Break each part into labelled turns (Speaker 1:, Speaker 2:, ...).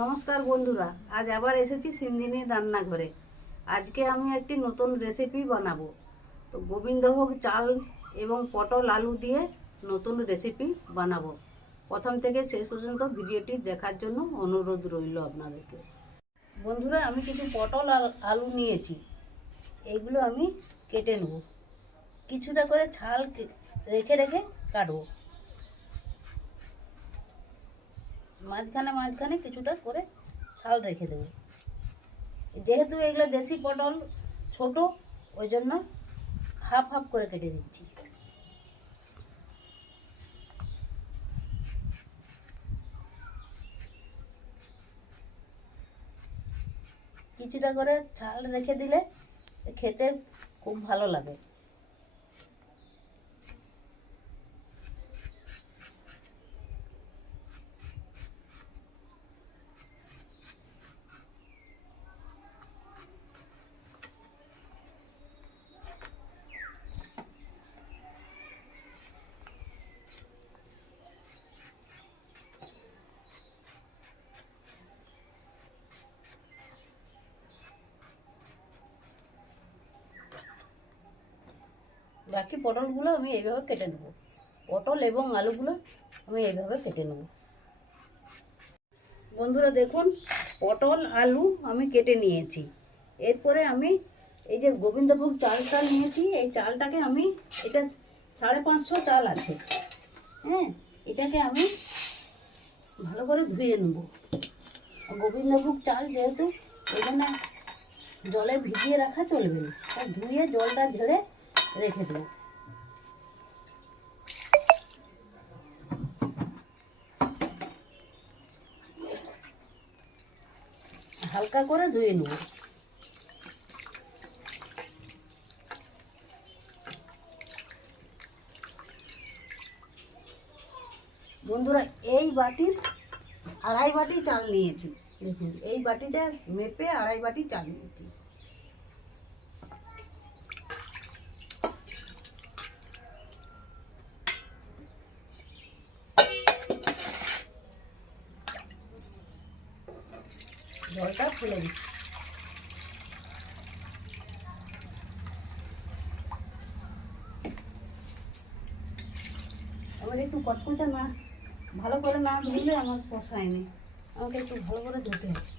Speaker 1: নমস্কার বন্ধুরা, আজ আবার এসেছি সিন্দিনীর রান্নাঘরে। আজকে আমি একটি নতুন রেসিপি বানাবো। তো গোবিন্দভোগ চাল এবং পটল আলু দিয়ে নতুন রেসিপি বানাবো। প্রথম থেকে শেষ পর্যন্ত ভিডিওটি দেখার জন্য অনুরোধ রইল আপনাদেরকে। বন্ধুরা, আমি কিছু পটল আলু নিয়েছি। এইগুলো আমি কেটে নেব। কিছুটা করে ছাল রেখে রেখে কাটবো। মাঝখানে মাঝখানে কিছুটা করে ছাল রেখে দেবো। যেহেতু এগুলো দেশি পটল ছোট, ওই জন্য হাফ হাফ করে কেটে দিচ্ছি। কিছুটা করে ছাল রেখে দিলে খেতে খুব ভালো লাগে। বাকি পটলগুলো আমি এইভাবে কেটে নেব। পটল এবং আলুগুলো আমি এইভাবে কেটে নেব। বন্ধুরা দেখুন, পটল, আলু আমি কেটে নিয়েছি। এরপরে আমি এই যে গোবিন্দভোগ চালটা নিয়েছি, এই চালটাকে আমি, এটা সাড়ে পাঁচশো চাল আছে। হ্যাঁ এটাকে আমি ভালো করে ধুয়ে নেব। গোবিন্দভোগ চাল যেহেতু এখানে জলে ভিজিয়ে রাখা চলবে না ধুয়ে জলটা ঝেড়ে হালকা করে ধুয়ে নেব। বন্ধুরা, এই বাটির আড়াই বাটি চাল নিয়েছি। দেখুন এই বাটিতে মেপে আড়াই বাটি চাল নিয়েছি। জলটা ফেলে দিচ্ছি আমার একটু কচকচা না, ভালো করে না ধুলে আমার পোষায়নি। আমাকে একটু ভালো করে ধুতে হবে।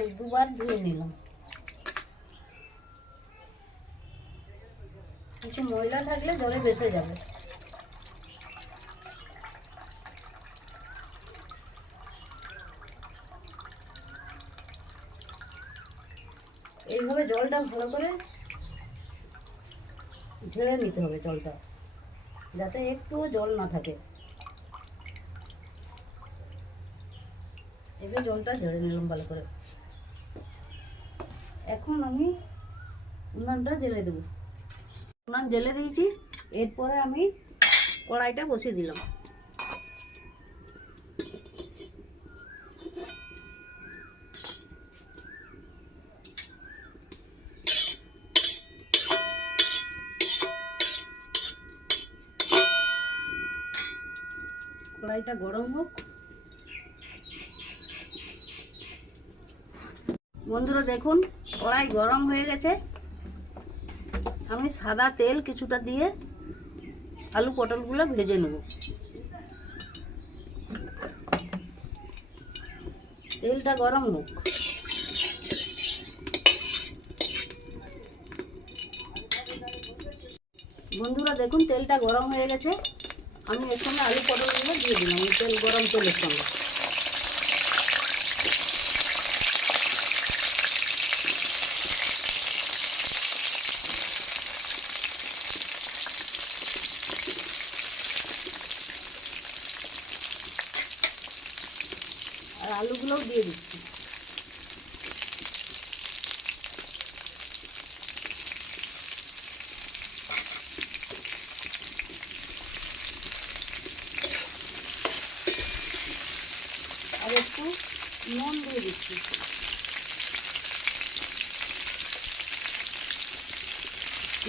Speaker 1: এই দুবার ধুয়ে নিলাম। কিছু ময়লা থাকলে জলে বেঁচে যাবে। এইভাবে জলটা ভালো করে ঝেড়ে নিতে হবে জলটা, যাতে একটুও জল না থাকে। এবার জলটা ঝেড়ে নিলাম ভালো করে। এখন আমি উনানটা জেলে দেবো। উনান জেলে দিয়েছি, এরপরে আমি কড়াইটা বসিয়ে দিলাম। কড়াইটা গরম হোক। বন্ধুরা দেখুন, কড়াই গরম হয়ে গেছে। আমি সাদা তেল কিছুটা দিয়ে আলু পটলগুলো ভেজে নেব। তেলটা গরম হোক। বন্ধুরা, দেখুন, তেলটা গরম হয়ে গেছে। আমি এর সঙ্গে আলু পটলগুলো দিয়ে দিলাম তেল গরম তেলের সঙ্গে। আলুগুলোও দিয়ে দিচ্ছি। আর একটু নুন দিয়ে দিচ্ছি।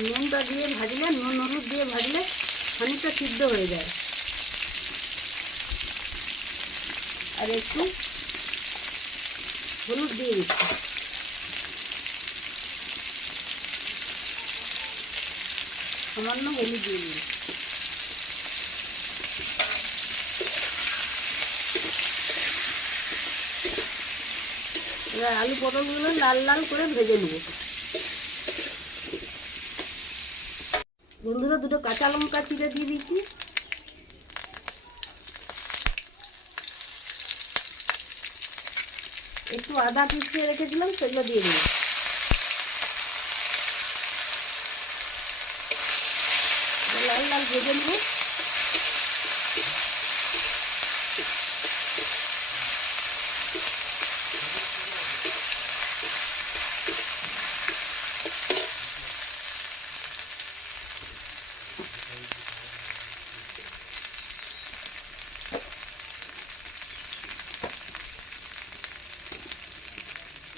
Speaker 1: নুনটা দিয়ে ভাজলে, নুন হলুদ দিয়ে ভাজলে খানিকটা সিদ্ধ হয়ে যায়। আর একটু হলুদ দিয়ে দিচ্ছি। সামান্য হলুদ দিয়ে দিই এবার আলু পটলগুলো লাল লাল করে ভেজে নেব। বন্ধুরা দুটো কাঁচা লঙ্কা চিড়ে দিয়ে দিচ্ছি। একটু আদা পিছিয়ে রেখেছিলাম সেগুলো দিয়ে দিলাম। লাল লাল ভেজে নেব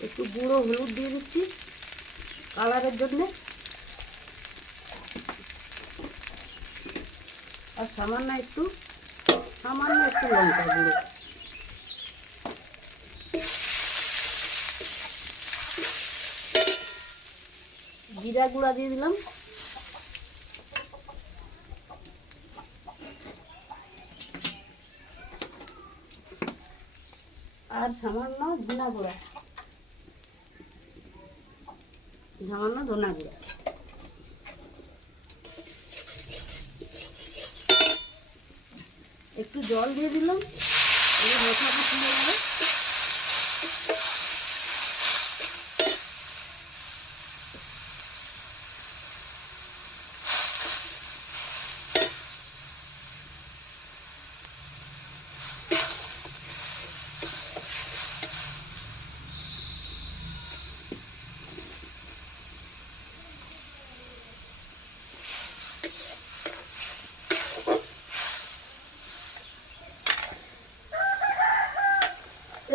Speaker 1: একটু গুঁড়ো হলুদ দিয়ে দিচ্ছি কালারের জন্য। আর সামান্য একটু সামান্য একটু লঙ্কা গুঁড়ো। জিরা গুঁড়া দিয়ে দিলাম। আর সামান্য ধনা গুঁড়া। সামান্য ধনা গুঁড়া। একটু জল দিয়ে দিলাম মশলাটা তুলে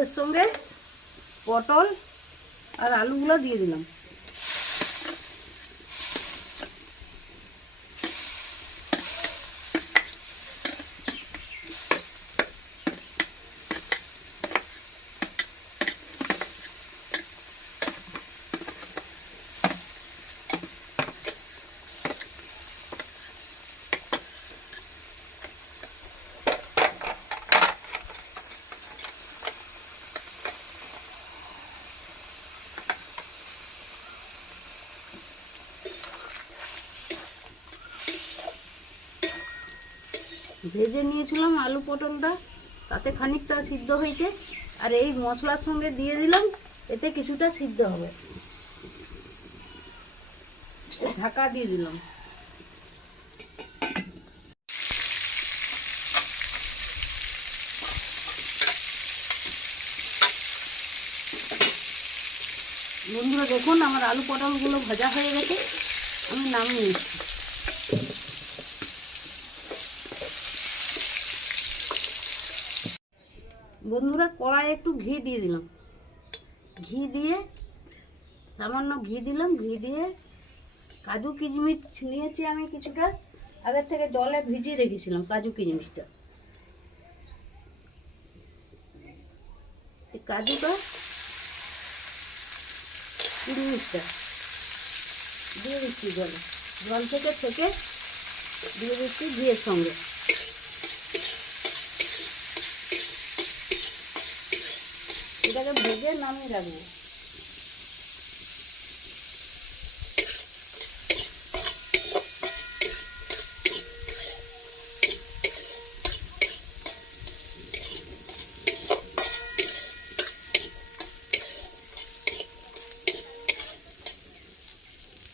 Speaker 1: এর সঙ্গে পটল আর আলুগুলো দিয়ে দিলাম। ভেজে নিয়েছিলাম আলু পটলটা, তাতে খানিকটা সিদ্ধ হয়েছে। আর এই মশলার সঙ্গে দিয়ে দিলাম, এতে কিছুটা সিদ্ধ হবে। ঢাকা দিয়ে দিলাম। বন্ধুরা, দেখুন আমার আলু পটলগুলো ভাজা হয়ে গেছে, আমি নামিয়ে নিচ্ছি। বন্ধুরা কড়াই একটু ঘি দিয়ে দিলাম। ঘি দিয়ে সামান্য ঘি দিলাম। ঘি দিয়ে কাজু কিশমিশ নিয়েছি আমি কিছুটা। আগের থেকে জলে ভিজিয়ে রেখেছিলাম কাজু এই কাজুটা কিশমিশটা দিয়ে দিচ্ছি জলে। জল থেকে থেকে দিয়ে দিচ্ছি ঘিয়ের সঙ্গে। এটাকে ভেজে নামিয়ে রাখব।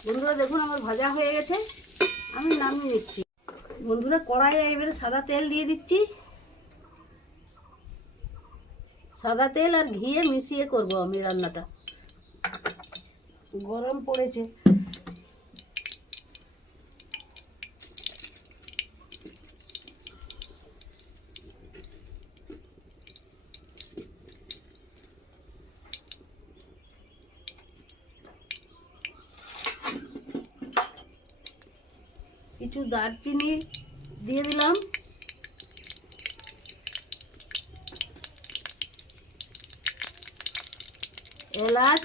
Speaker 1: বন্ধুরা, দেখুন আমার ভাজা হয়ে গেছে। আমি নামিয়ে নিচ্ছি। বন্ধুরা, কড়াইয়ে এবারে সাদা তেল দিয়ে দিচ্ছি। সাদা তেল আর ঘিয়ে মিশিয়ে করব আমি রান্নাটা। গরম পড়েছে। কিছু দারচিনি দিয়ে দিলাম। এলাচ।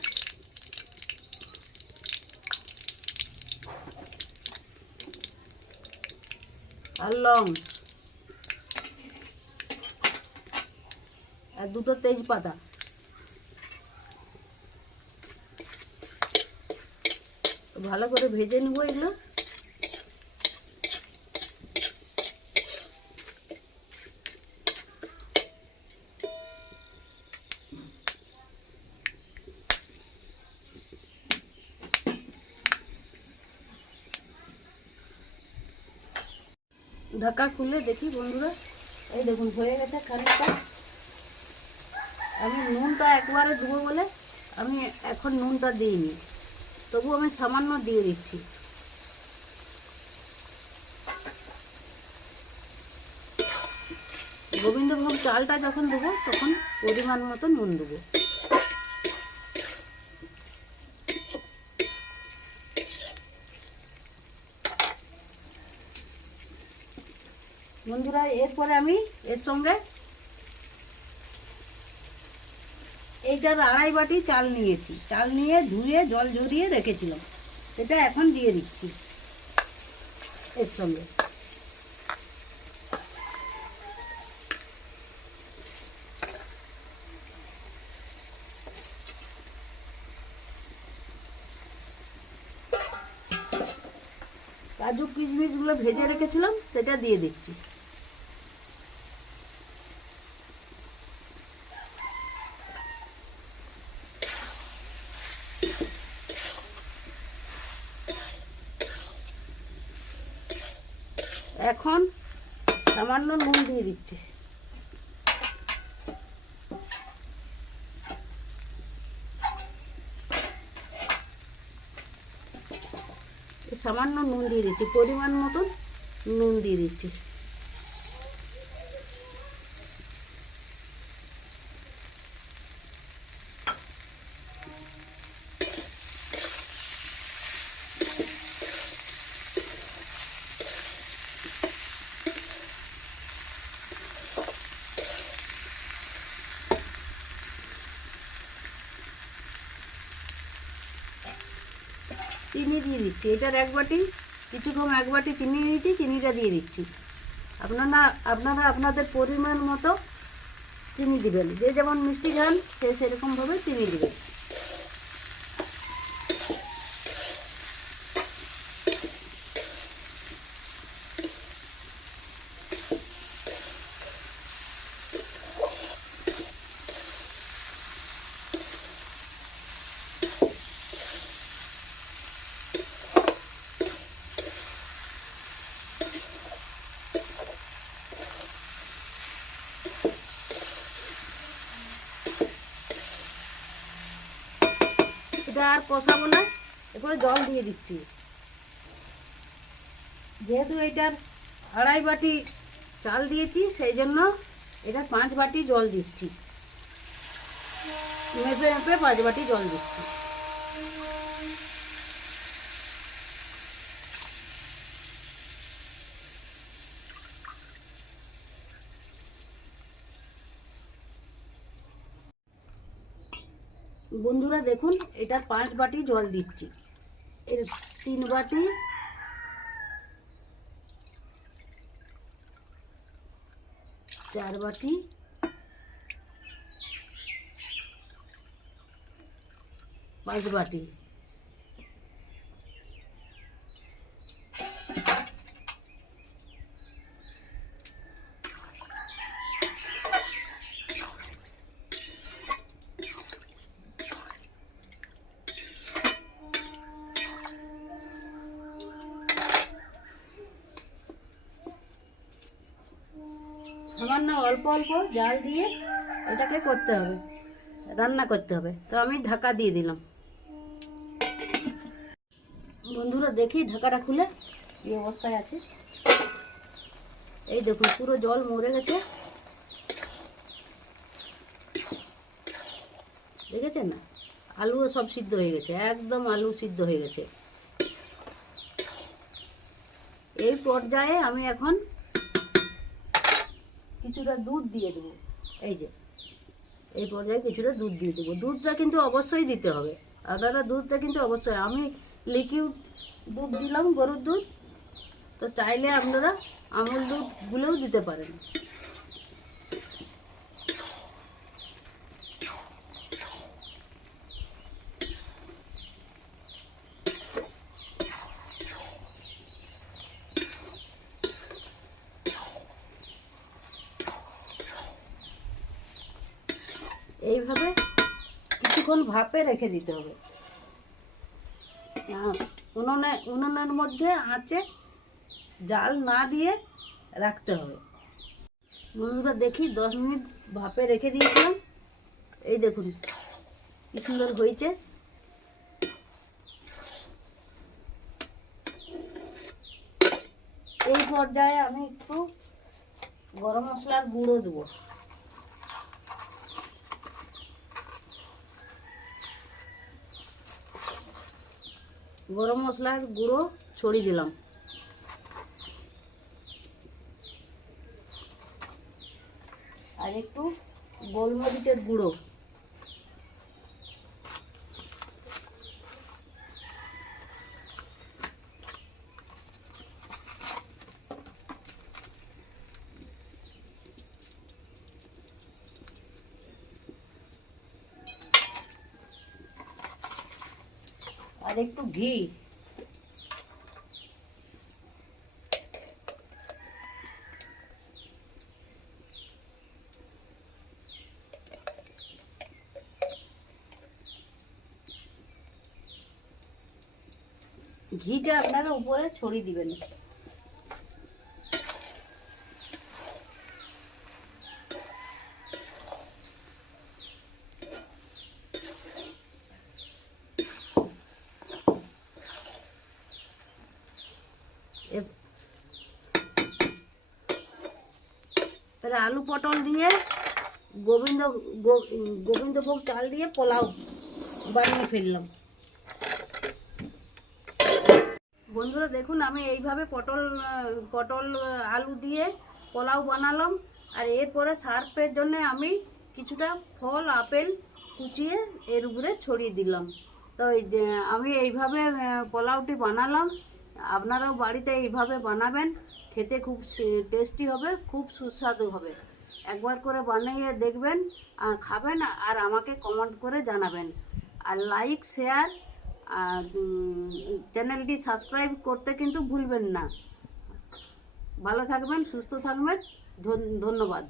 Speaker 1: আর লং। আর দুটো তেজপাতা। ভালো করে ভেজে নেব এগুলো। ঢাকা খুলে দেখি বন্ধুরা। এই দেখুন, হয়ে গেছে খানিকটা। আমি নুনটা একবারে দেবো বলে আমি এখন নুনটা দিইনি। তবু আমি সামান্য দিয়ে দিচ্ছি। গোবিন্দভোগ চালটা যখন দেবো, তখন পরিমাণ মতো নুন দেবো। বন্ধুরা, এরপরে আমি এর সঙ্গে এইটার আড়াই বাটি চাল নিয়েছি। চাল নিয়ে ধুয়ে, জল ঝরিয়ে রেখেছিলাম। এটা এখন দিয়ে দিচ্ছি এর সঙ্গে। কাজু কিশমিশগুলো ভেজে রেখেছিলাম, সেটা দিয়ে দিচ্ছি। এখন সামান্য নুন দিয়ে দিচ্ছি। সামান্য নুন দিয়ে দিচ্ছি পরিমাণ মতন নুন দিয়ে দিচ্ছি। চিনি দিয়ে দিচ্ছি। এটার এক বাটি কিছু কম এক বাটি চিনি দিয়েছি চিনিটা দিয়ে দিচ্ছি। আপনারা আপনারা আপনাদের পরিমাণ মতো চিনি দিবেন। যে যেমন মিষ্টি খান, সে সেরকমভাবে চিনি দিবেন এটা আর কষাবো না, এরপরে জল দিয়ে দিচ্ছি। যেহেতু এটার আড়াই বাটি চাল দিয়েছি, সেই জন্য এটা পাঁচ বাটি জল দিচ্ছি। মেপে মেপে পাঁচ বাটি জল দিচ্ছি। বন্ধুরা দেখুন এটা পাঁচ বাটি জল দিচ্ছি। এর তিন বাটি চার বাটি পাঁচ বাটি। জাল দিয়ে এটাকে করতে হবে, রান্না করতে হবে। তো আমি ঢাকা দিয়ে দিলাম। বন্ধুরা দেখি ঢাকাটা খুলে কি অবস্থায় আছে। এই দেখুন, পুরো জল মরে গেছে। দেখেছেন না? আলুও সব সিদ্ধ হয়ে গেছে, একদম আলু সিদ্ধ হয়ে গেছে। এই পর্যায়ে আমি এখন কিছুটা দুধ দিয়ে দেবো। এই যে, এই পর্যায়ে কিছুটা দুধ দিয়ে দেবো। দুধটা কিন্তু অবশ্যই দিতে হবে। আপনারা দুধটা কিন্তু অবশ্যই, আমি লিকুইড দুধ দিলাম, গরুর দুধ। তো চাইলে আপনারা আমুল দুধগুলোও দিতে পারেন এইভাবে কিছুক্ষণ ভাপে রেখে দিতে হবে। উনুনে, উনুনের মধ্যে আঁচে জাল না দিয়ে রাখতে হবে। বন্ধুরা, দেখি দশ মিনিট ভাপে রেখে দিয়েছিলাম। এই দেখুন, কি সুন্দর হয়েছে। এই পর্যায়ে আমি একটু গরম মশলার গুঁড়ো দেবো। গরম মশলার গুঁড়ো ছড়িয়ে দিলাম। আর একটু গোলমরিচের গুঁড়ো। আর একটু ঘি। ঘিটা আপনারা উপরে ছড়িয়ে দিবেন এ- এবারে আলু পটল দিয়ে গোবিন্দ গোবিন্দভোগ চাল দিয়ে পোলাও বানিয়ে ফেললাম। বন্ধুরা দেখুন, আমি এইভাবে পটল পটল, আলু দিয়ে পোলাও বানালাম। আর এরপরে সার্ফের জন্য আমি কিছুটা ফল, আপেল কুচিয়ে এর উপরে ছড়িয়ে দিলাম। তো আমি এইভাবে পোলাওটি বানালাম। আপনারাও বাড়িতে এইভাবে বানাবেন। খেতে খুব টেস্টি হবে, খুব সুস্বাদু হবে। একবার করে বানিয়ে দেখবেন খাবেন আর আমাকে কমেন্ট করে জানাবেন। আর লাইক শেয়ার চ্যানেলটি সাবস্ক্রাইব করতে কিন্তু ভুলবেন না। ভালো থাকবেন, সুস্থ থাকবেন, ধন- ধন্যবাদ।